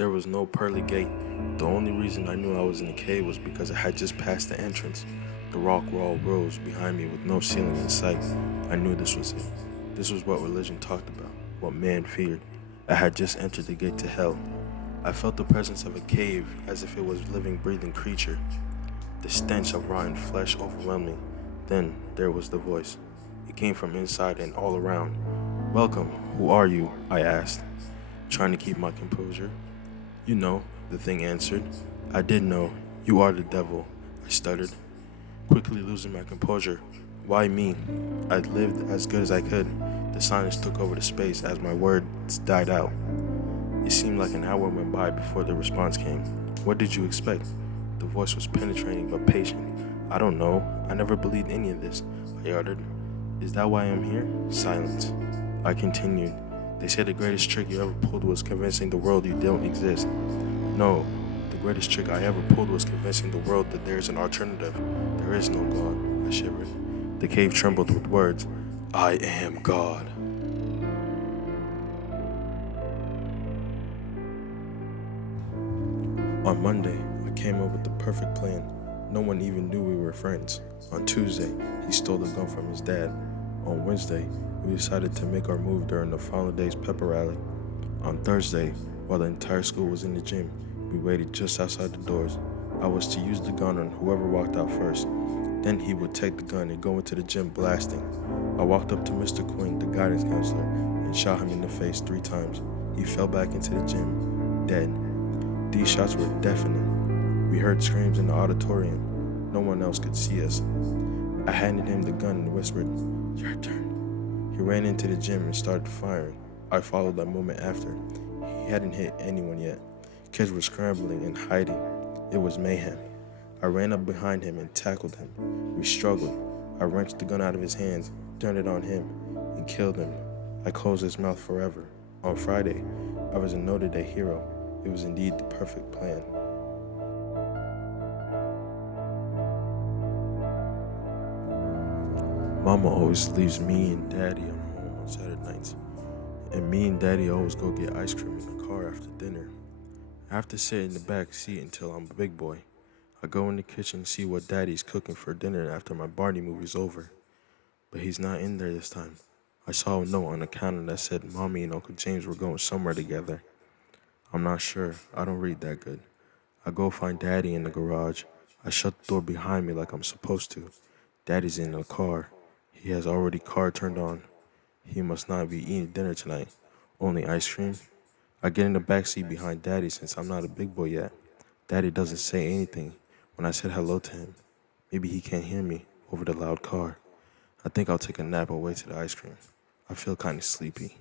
There was no pearly gate. The only reason I knew I was in a cave was because I had just passed the entrance. The rock wall rose behind me with no ceiling in sight. I knew this was it. This was what religion talked about, what man feared. I had just entered the gate to hell. I felt the presence of a cave as if it was a living, breathing creature. The stench of rotten flesh overwhelmed me. Then there was the voice. It came from inside and all around. "Welcome, who are you?" I asked, trying to keep my composure. "You know," the thing answered. "I did know. You are the devil," I stuttered, quickly losing my composure. Why me? I'd lived as good as I could. The silence took over the space as my words died out. It seemed like an hour went by before the response came. "What did you expect?" The voice was penetrating but patient. "I don't know. I never believed any of this," I uttered. "Is that why I'm here?" Silence. I continued. "They say the greatest trick you ever pulled was convincing the world you don't exist." "No, the greatest trick I ever pulled was convincing the world that there is an alternative. There is no God," I shivered. The cave trembled with words. "I am God." On Monday, I came up with the perfect plan. No one even knew we were friends. On Tuesday, he stole the gun from his dad. On Wednesday, we decided to make our move during the following day's pepper rally. On Thursday, while the entire school was in the gym, we waited just outside the doors. I was to use the gun on whoever walked out first. Then he would take the gun and go into the gym blasting. I walked up to Mr. Quinn, the guidance counselor, and shot him in the face 3 times. He fell back into the gym, dead. These shots were deafening. We heard screams in the auditorium. No one else could see us. I handed him the gun and whispered, "Your turn." He ran into the gym and started firing. I followed that moment after. He hadn't hit anyone yet. Kids were scrambling and hiding. It was mayhem. I ran up behind him and tackled him. We struggled. I wrenched the gun out of his hands, turned it on him, and killed him. I closed his mouth forever. On Friday, I was a noted a hero. It was indeed the perfect plan. Mama always leaves me and Daddy on home on Saturday nights, and me and Daddy always go get ice cream in the car after dinner. I have to sit in the back seat until I'm a big boy. I go in the kitchen and see what Daddy's cooking for dinner after my Barney movie's over, but he's not in there this time. I saw a note on the counter that said Mommy and Uncle James were going somewhere together. I'm not sure. I don't read that good. I go find Daddy in the garage. I shut the door behind me like I'm supposed to. Daddy's in the car. He has already car turned on. He must not be eating dinner tonight. Only ice cream? I get in the back seat behind Daddy since I'm not a big boy yet. Daddy doesn't say anything when I said hello to him. Maybe he can't hear me over the loud car. I think I'll take a nap away to the ice cream. I feel kind of sleepy.